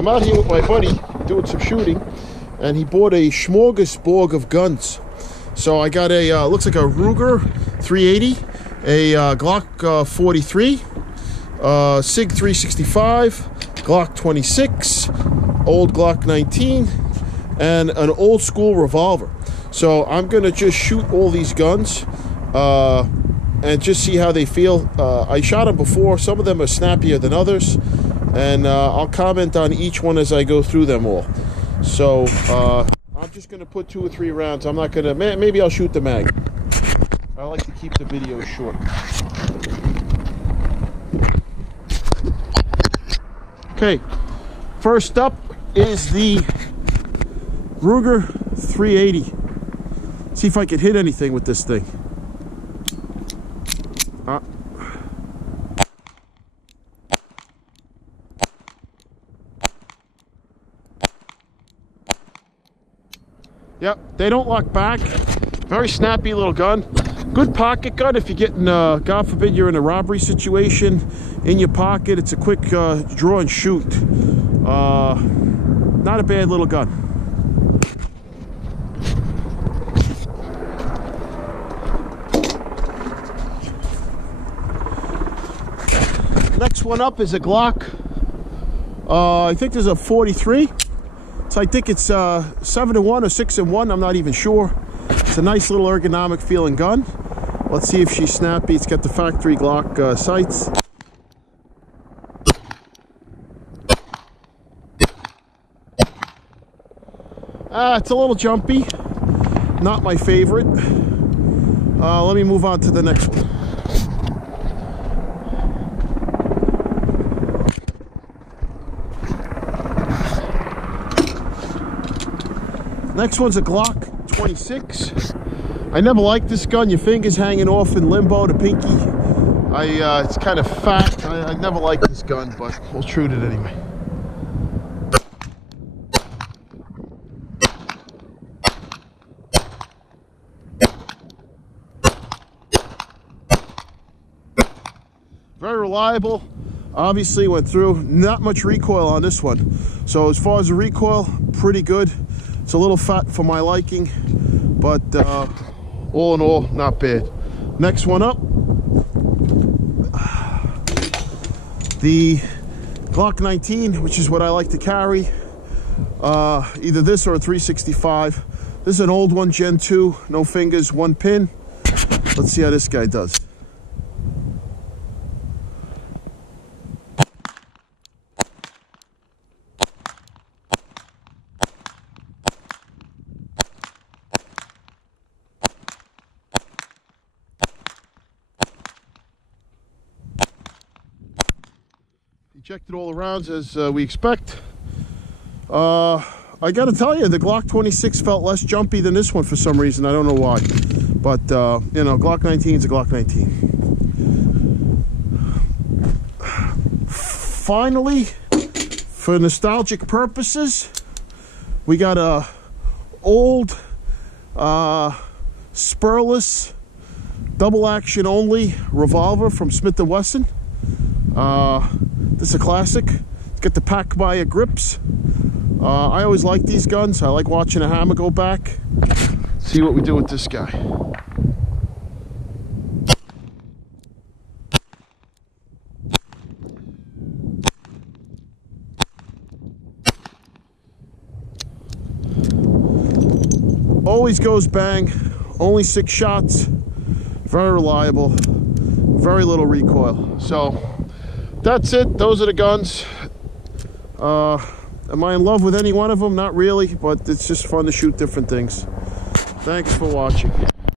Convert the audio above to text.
I'm out here with my buddy doing some shooting, and he bought a smorgasbord of guns. So I got a, looks like a Ruger 380, a Glock 43, SIG 365, Glock 26, old Glock 19, and an old school revolver. So I'm gonna just shoot all these guns and just see how they feel. I shot them before. Some of them are snappier than others, and I'll comment on each one as I go through them all. So I'm just gonna put 2 or 3 rounds. I'm not gonna, maybe I'll shoot the mag. I like to keep the videos short. Okay, first up is the Ruger 380. See if I can hit anything with this thing. Yep, they don't lock back. Very snappy little gun. Good pocket gun if you're getting, God forbid you're in a robbery situation. In your pocket, it's a quick draw and shoot. Not a bad little gun. Next one up is a Glock. I think there's a 43. So I think it's 7-1 or 6-1. I'm not even sure. It's a nice little ergonomic feeling gun. Let's see if she's snappy. It's got the factory Glock sights. It's a little jumpy. Not my favorite. Let me move on to the next one. Next one's a Glock 26. I never liked this gun. Your finger's hanging off in limbo, the pinky. It's kind of fat. I never liked this gun, but we'll shoot it anyway. Very reliable. Obviously went through. Not much recoil on this one. So as far as the recoil, pretty good. It's a little fat for my liking, but all in all, not bad. Next one up, the Glock 19, which is what I like to carry. Either this or a 365. This is an old one, Gen 2, no fingers, 1 pin. Let's see how this guy does. Ejected all the rounds as we expect. I gotta tell you, the Glock 26 felt less jumpy than this one for some reason. I don't know why, but you know, Glock 19 is a Glock 19. Finally, for nostalgic purposes, we got a old spurless double action only revolver from Smith & Wesson. This is a classic. It's got the pack-by grips. I always like these guns. I like watching a hammer go back. See what we do with this guy. Always goes bang. Only 6 shots. Very reliable. Very little recoil. So that's it. Those are the guns. Am I in love with any one of them? Not really, but it's just fun to shoot different things. Thanks for watching.